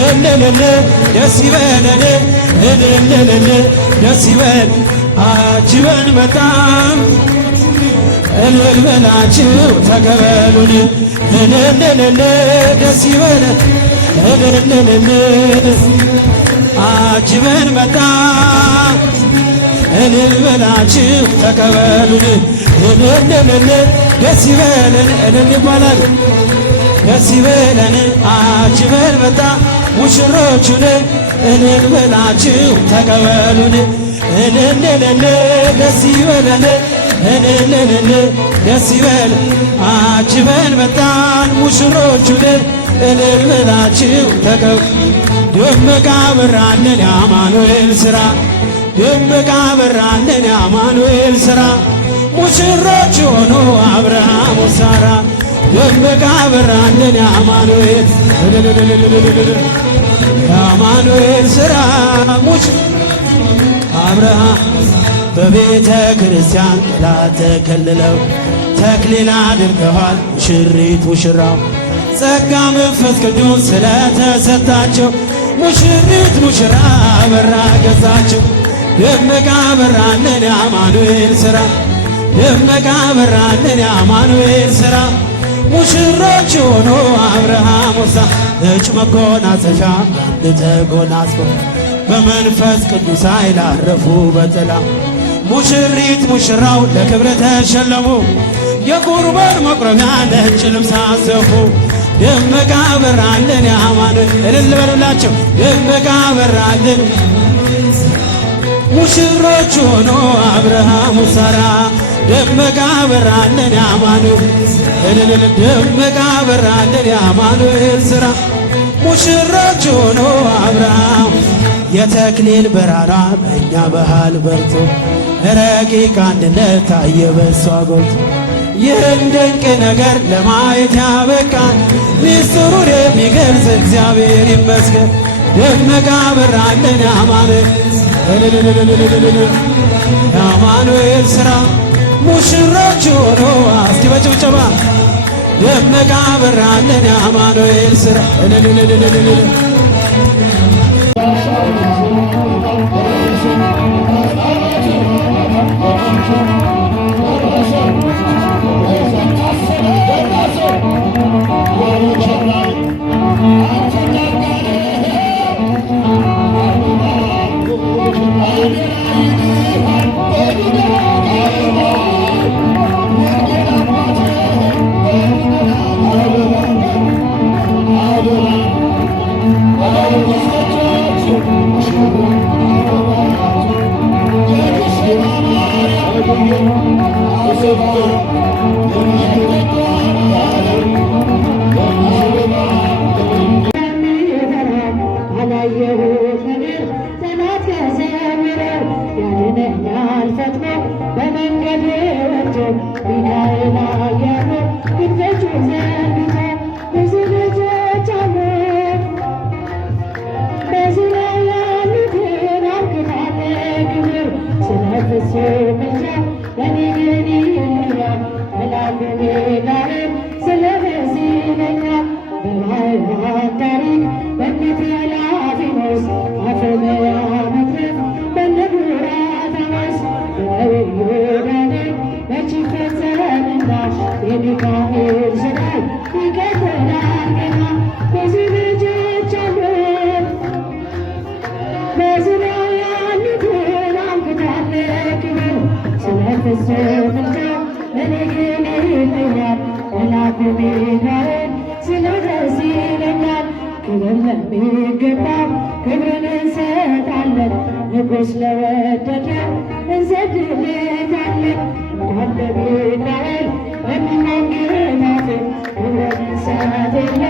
እልልልል ደስ ይበለን እልልልል ደስ ይበል አጅበን በጣም እልል በላችሁ ተቀበሉን እልልልል ደስ ይበለን እልልልል አጅበን በጣም እልል በላችሁ ተቀበሉን እልልልል ደስ ይበለን እልል ይባላል ደስ ይበለን አጅበን በጣም ሙሽሮቹን እልል በላችሁ ተቀበሉን እልልልል ደስ ይበለን እልልልል ደስ ይበል አጅበን በጣም ሙሽሮቹን እልል በላችሁ ተቀበሉ ደመቃ በራልን የአማኑኤል ሥራ ደመቃ በራልን የአማኑኤል ሥራ ሙሽሮች ሆኑ አብርሃም ወሳራ ደመቃ በራልን የአማኑኤል የአማኑኤል ሥራ አብርሃም በቤተ ክርስቲያን ጥላ ተከልለው ተክሊል አድርገዋል ሙሽሪት ሙሽራው ጸጋ መንፈስ ቅዱስ ስለተሰጣቸው ሙሽሪት ሙሽራ በራ ገዛቸው ደመቃ በራልን የአማኑኤል ሥራ ደመቃ በራልን የአማኑኤል ሥራ ሙሽሮች ሆኖ አብርሃም ወሳ ነጭ መጎናጸፊያ ተጎናጽፎ በመንፈስ ቅዱስ ኃይል አረፉ በጥላ ሙሽሪት ሙሽራው ለክብረ ተሸለሙ የቁርባን መቁረቢያ ነጭ ልብስ አሰፉ ደመቃ በራልን የአማኑኤል እልል በሉላቸው ደመቃ በራልን ሙሽሮች ሆኖ አብርሃም ወሳራ ደመቃ በራልን የአማኑኤል ደመቃ በራልን የአማኑኤል ሥራ ሙሽሮች ሆኖ አብርሃም የተክሊል ብርሃኗ በእኛ ባህል በርቶ ረቂቅ አንድነት ታየ በሷ ጎልቶ ይህን ድንቅ ነገር ለማየት ያበቃን ሚስጥሩን የሚገልጽ እግዚአብሔር ይመስገን ደመቃ በራልን የአማኑኤል ሥራ ሙሽሮች ሆኖ እስቲ በጭብጨባ ደመቃ በራልን የአማኑኤል ሥራ ክብርን እንሰጣለን ንጉሥ ለወደደ እንሰግድለታለን እንኳን ለሚካኤል ለሚናገር ክብርን እንሰጥ የለ